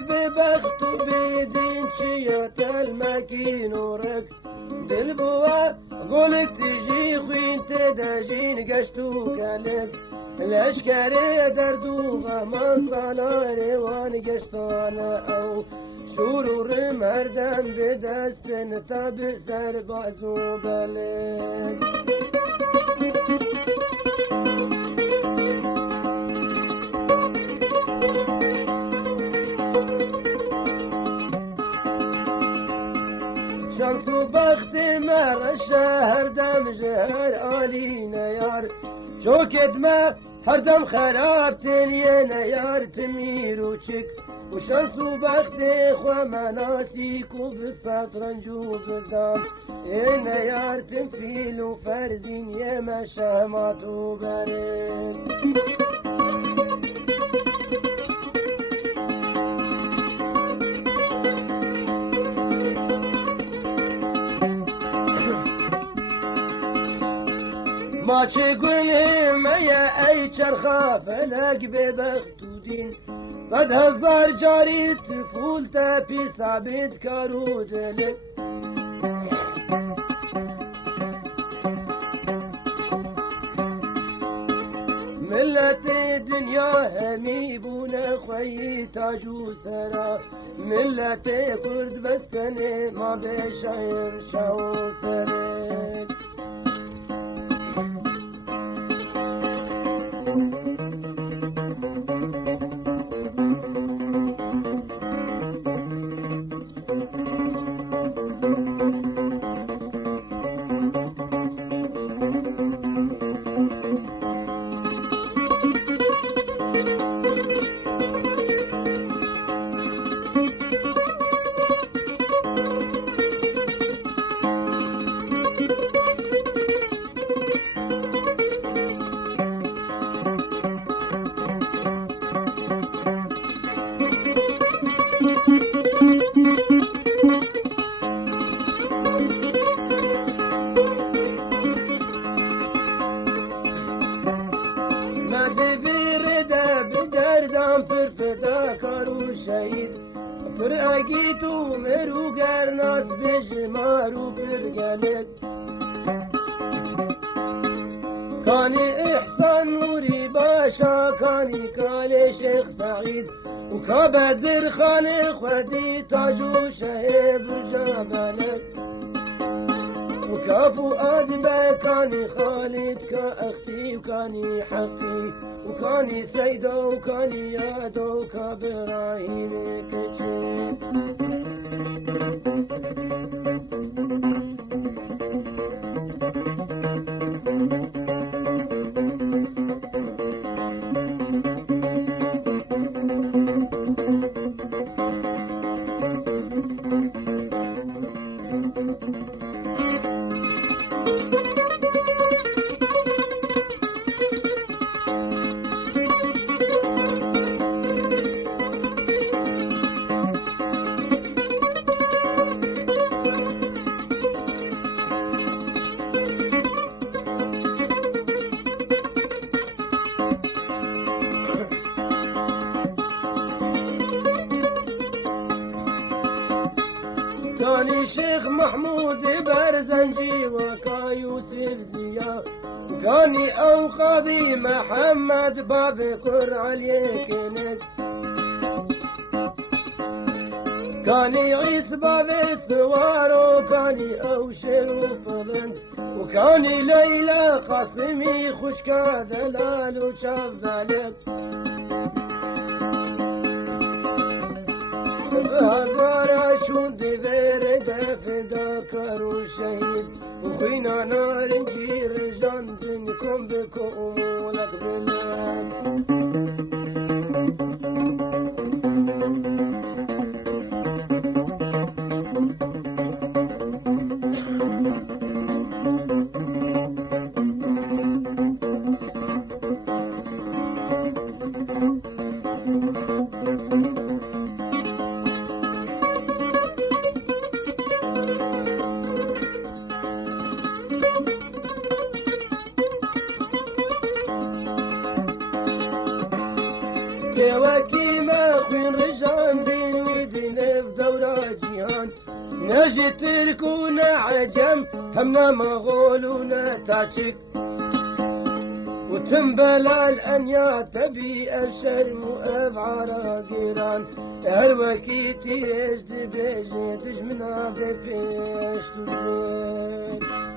ببخت وبيدين شيات الماكين ورك دلبوا قولك تجي خوين تداجين قشتو كالك الاشكاري دردو غمان صالاري وان قشتانا او شورور مردم بدستن تاب سربازو بلك شانس و بخت مر شهر دم جهر آلینه یار چوکت ما هر دم خراب تلینه یار تمیر و چک و شانس و بخت خواه مناسی کو بسطرنج و بدم اینه یار تنفیل و فرزین یه مشامات و برد ما چه گلیم یا ای چرخا فلک ببخت و دین 100,000 جاری طفول تا پی ثابت کارو دلک ملت دنیا همی بونه خوی تاجو سرا ملت کرد بستنه ما به شایر شاو سرک پر اگی تو مرو گرناس بجمارو پر گلک کانی احسان نوری باشا کانی کال شیخ سعید و کا بدر خال خودی تاجو شهب جبلک و کا فؤاد بکانی خالد کا اختی و کانی حقی وكاني سيدة وكاني يادا وكابراهيم كتشي كاني شيخ محمود برزنجي وكا يوسف زياد وكاني او قاضي محمد باب قر عليه كنت كاني عيس باب السوار وكاني او شروف ظن وكاني ليلى قاسمي خشكا دلال وشافلت هزارا شون ديفير دفدا كارو شهيد وخينا نار نجير جاندنكم بكم ولك بلاد وكي ما خوين رجان دين نجي ترك ونعجم همنا مغول ونتاجك وتنبلى الأنيا تبي الشرم وأبعار قيران الوكيت يجد بيجي تجمنا ببيش تزيد